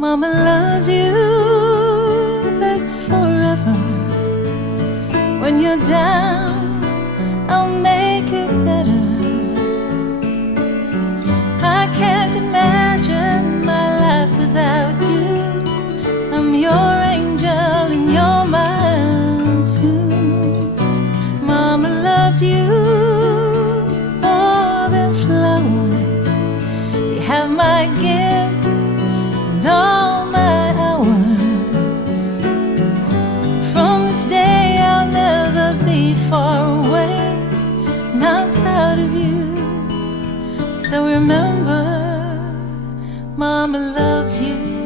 Mama loves you, that's forever. When you're down, I'll make it better. I can't imagine my life without you. I'm your angel and you're mine too. Mama loves you more than flowers. You have my gifts and all my hours. From this day I'll never be far away, and I'm proud of you. So remember, Mama loves you.